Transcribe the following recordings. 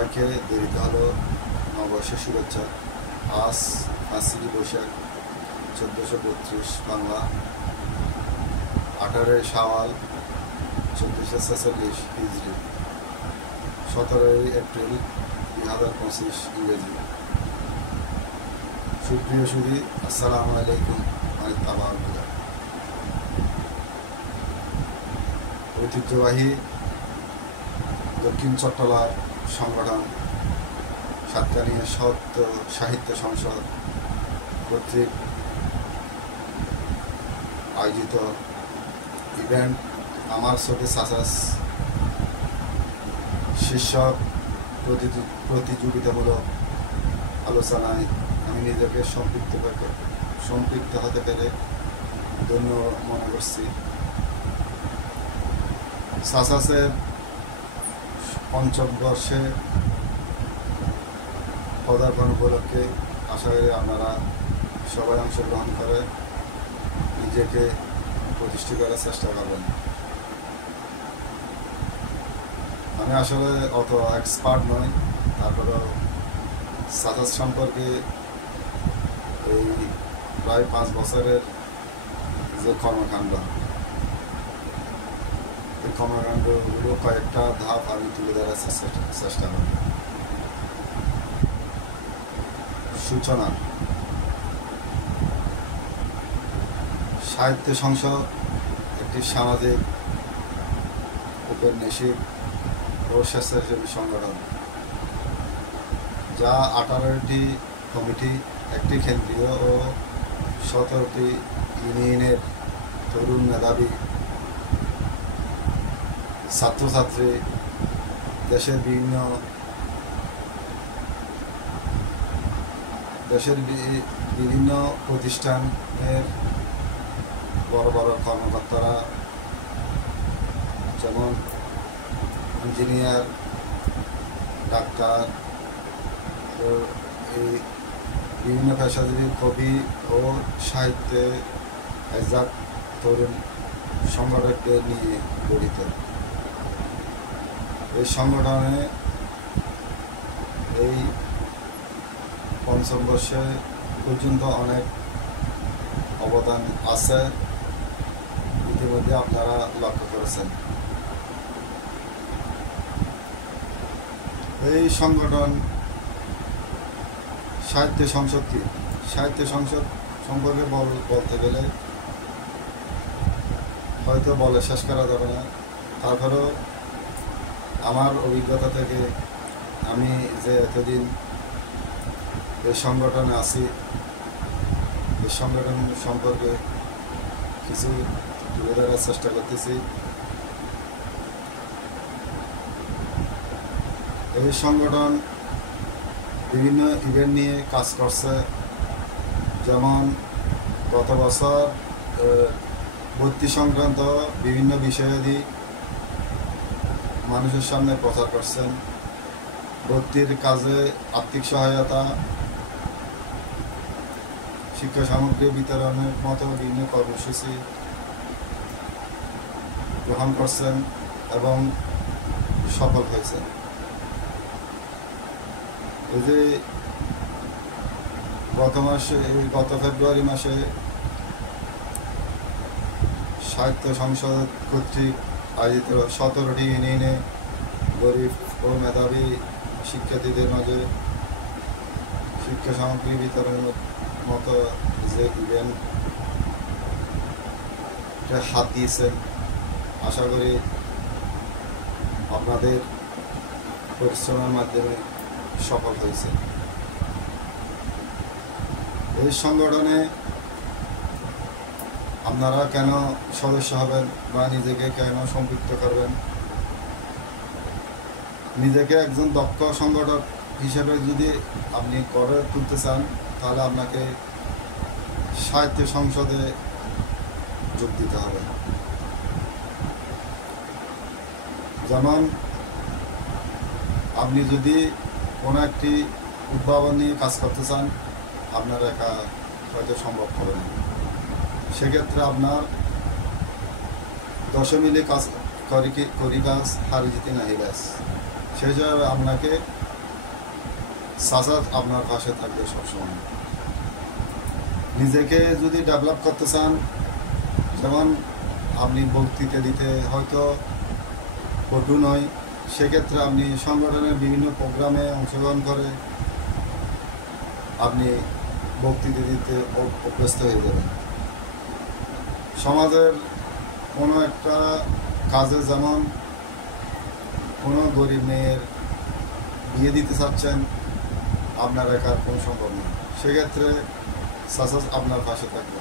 সবাইকে দেরিতে হলো নববর্ষের শুভেচ্ছা। আজ 5ই বৈশাখ 1432 বাংলা, 18 শাওয়াল 1446 হিজরি, 17 এপ্রিল 2025 ইংরেজি। সুপ্রিয় সুধী, আসসালামু আলাইকুম। ঐতিহ্যবাহী দক্ষিণ চট্টলার সংগঠন সাতকানিয়া সাহিত্য সংসদ কর্তৃক আয়োজিত ইভেন্ট আমার চোখে চাচাস শীর্ষক প্রতিযোগিতামূলক আলোচনায় আমি নিজেকে সম্পৃক্ত হতে পেরে ধন্য মনে করছি। চাচাসের পঞ্চম বর্ষে পদার্পণ উপলক্ষে আশা করি আপনারা সবাই অংশগ্রহণ করে নিজেকে প্রতিষ্ঠিত করার চেষ্টা করবেন। আমি আসলে অত এক্সপার্ট নই, তারপরেও চাচাস সম্পর্কে এই প্রায় 5 বছরের যে কর্মকাণ্ড, এই কর্মকাণ্ডগুলো কয়েকটা ধাপ আমি তুলে ধরার চেষ্টা করি। সূচনা: সাহিত্য সংসদ একটি সামাজিক ঔপন্যাসিক ও স্বেচ্ছাসেবী সংগঠন যা 18টি কমিটি, একটি কেন্দ্রীয় ও 17টি ইউনিয়নের তরুণ মেধাবী ছাত্রছাত্রী দেশের বিভিন্ন প্রতিষ্ঠানের বড় বড় কর্মকর্তারা, যেমন ইঞ্জিনিয়ার, ডাক্তার, এই বিভিন্ন পেশাজীবী কবি ও সাহিত্যে একজাত তরুণ সংগঠকদের নিয়ে গঠিত। এই সংগঠনে এই পঞ্চম বর্ষে পর্যন্ত অনেক অবদান আছে, ইতিমধ্যে আপনারা লক্ষ্য করেছেন। এই সংগঠন সাহিত্য সংসদ কি? সাহিত্য সংসদ সম্পর্কে বলতে গেলে হয়তো বলে শেষ করা যাবে না। তারপরেও আমার অভিজ্ঞতা থেকে আমি যে এতদিন এই সংগঠনে আছি, এই সংগঠন সম্পর্কে কিছু তুলে ধরার চেষ্টা করতেছি। এই সংগঠন বিভিন্ন ইভেন্ট নিয়ে কাজ করছে, যেমন গত বছর ভর্তি সংক্রান্ত বিভিন্ন বিষয়াদি মানুষের সামনে প্রচার করছেন। ভর্তির কাজে আর্থিক সহায়তা, শিক্ষা সামগ্রী বিতরণের মতো বিভিন্ন কর্মসূচি গ্রহণ করছেন এবং সফল হয়েছেন। এই যে গত ফেব্রুয়ারি মাসে সাহিত্য সংসদ কর্তৃক আয়োজিত 17টি ইউনিয়নে গরিব ও মেধাবী শিক্ষার্থীদের মাঝে শিক্ষা সামগ্রী বিতরণের মতো যে ইভেন্টে হাত দিয়েছেন, আশা করি আপনাদের পরিশ্রমের মাধ্যমে সফল হয়েছে। এই সংগঠনে আপনারা কেন সদস্য হবেন বা নিজেকে কেন সম্পৃক্ত করবেন? নিজেকে একজন দক্ষ সংগঠক হিসেবে যদি আপনি গড়ে তুলতে চান, তাহলে আপনাকে সাহিত্য সংসদে যোগ দিতে হবে। যেমন আপনি যদি কোনো একটি উদ্ভাবন নিয়ে কাজ করতে চান, আপনার একা হয়তো সম্ভব হবে না। সেক্ষেত্রে আপনার 10 মিলে কাজ করি কাজ হারি জিতে নাহি ব্যাস। সেই হিসাবে আপনাকে সাসাস আপনার পাশে থাকবে সবসময়। নিজেকে যদি ডেভেলপ করতে চান, যেমন আপনি বক্তৃতা দিতে হয়তো পটু নয়, সেক্ষেত্রে আপনি সংগঠনের বিভিন্ন প্রোগ্রামে অংশগ্রহণ করে আপনি বক্তৃতা দিতে অভ্যস্ত হয়ে যাবেন। সমাজের কোনো একটা কাজে, যেমন কোনো গরিব মেয়ের বিয়ে দিতে চাচ্ছেন, আপনার একার কোনো সম্ভব নেই, সেক্ষেত্রে সাসাস আপনার পাশে থাকবে।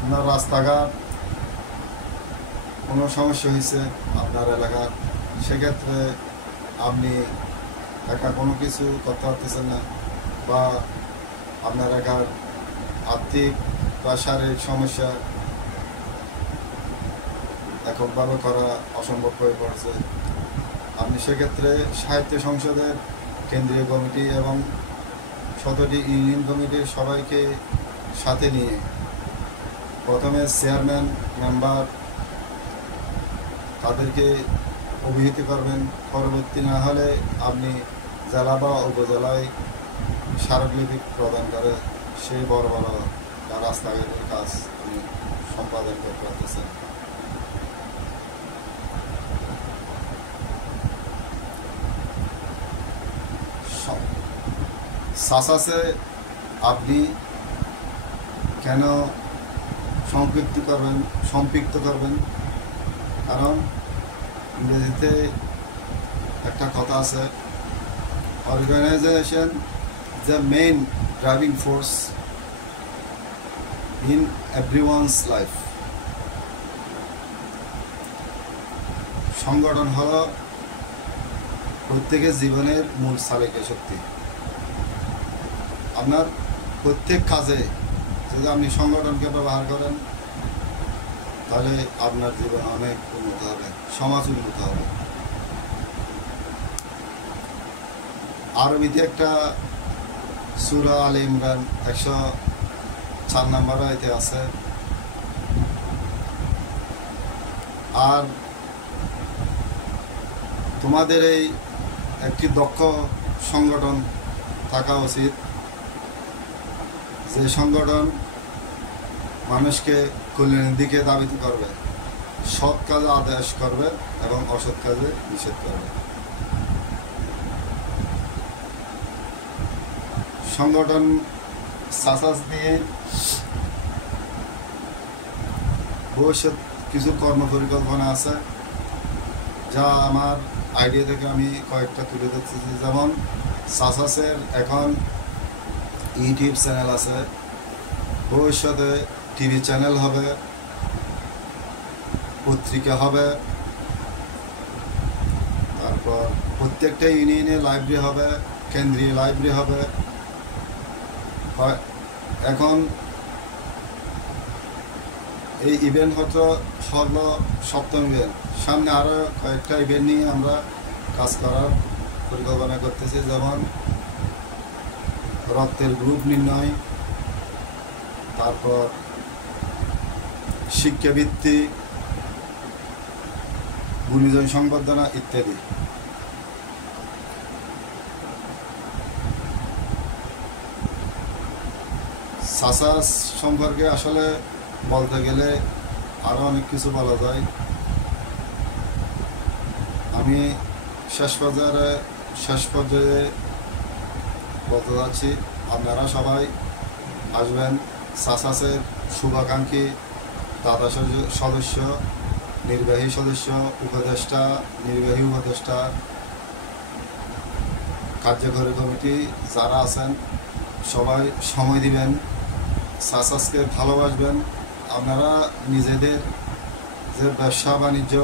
আপনার রাস্তাঘাট কোনো সমস্যা হয়েছে আপনার এলাকার, সেক্ষেত্রে আপনি একা কোনো কিছু করতে পারতেছেন না, বা আপনার একার আর্থিক বা শারীরিক সমস্যা এককভাবে করা অসম্ভব হয়ে পড়েছে, আপনি সেক্ষেত্রে সাহিত্য সংসদের কেন্দ্রীয় কমিটি এবং 17টি ইউনিয়ন কমিটির সবাইকে সাথে নিয়ে প্রথমে চেয়ারম্যান মেম্বার তাদেরকে অভিহিত করবেন। পরবর্তী না হলে আপনি জেলা বা উপজেলায় স্মারকলিপি প্রদান করে সেই বড় বড় রাস্তাঘাটের কাজ আপনি সম্পাদন করতে পারতেছেন। সাসাসে আপনি কেন সম্পৃক্ত করবেন? কারণ ইংরেজিতে একটা কথা আছে, organisation the main driving force in everyone's life. সংগঠন হল প্রত্যেকের জীবনের মূল চালিকা শক্তি। আপনার প্রত্যেক কাজে যদি আপনি সংগঠনকে ব্যবহার করেন, তাহলে আপনার জীবন অনেক উন্নত হবে, সমাজ উন্নত হবে। আরবিতে একটা সূরা আলে ইমরান 104 নম্বর আয়াতে আছে, আর তোমাদের এই একটি দক্ষ সংগঠন থাকা উচিত, যে সংগঠন মানুষকে কল্যাণের দিকে ধাবিত করবে, সৎ কাজে আদেশ করবে এবং অসৎ কাজে নিষেধ করবে। সংগঠন সাসাস দিয়ে ভবিষ্যৎ কিছু কর্মপরিকল্পনা আছে, যা আমার আইডিয়া থেকে আমি কয়েকটা তুলে ধরছি। যেমন সাসাসের এখন ইউটিউব চ্যানেল আছে, ভবিষ্যতে টিভি চ্যানেল হবে, পত্রিকা হবে, তারপর প্রত্যেকটা ইউনিয়নে লাইব্রেরি হবে, কেন্দ্রীয় লাইব্রেরি হবে। এখন এই ইভেন্ট হলো 7ম ইভেন্ট, সামনে আরও কয়েকটা ইভেন্ট নিয়ে আমরা কাজ করার পরিকল্পনা করতেছি, যেমন রক্তের গ্রুপ নির্ণয়, তারপর শিক্ষাভিত্তিক গুণীজন সংবর্ধনা ইত্যাদি। সাসাস সম্পর্কে আসলে বলতে গেলে আরও অনেক কিছু বলা যায়। আমি শেষ পর্যায়ে বলতে যাচ্ছি, আপনারা সবাই আসবেন। সাসাসের শুভাকাঙ্ক্ষী দাতা সদস্য, নির্বাহী সদস্য, উপদেষ্টা, নির্বাহী উপদেষ্টা, কার্যকরী কমিটি যারা আছেন সবাই সময় দিবেন, সাসাসকে ভালোবাসবেন। আপনারা নিজেদের যে ব্যবসা বাণিজ্য,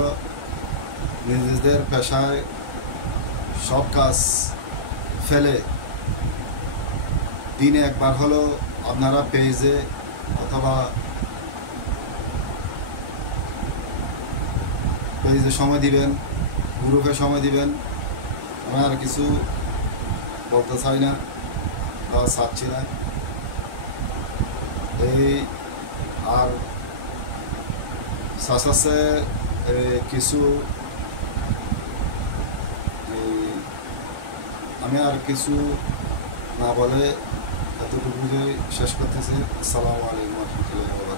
নিজেদের পেশায় সব কাজ ফেলে দিনে একবার হলেও আপনারা পেজে অথবা সময় দিবেন, গ্রুপে সময় দিবেন। আমি আর কিছু বলতে চাই না বা চাচ্ছি না। এই আর সাসাসে কিছু আমি আর কিছু না বলে এতটুকু যে শেষ করতেছি। আসসালামু আলাইকুম রহমতুল্লাহ।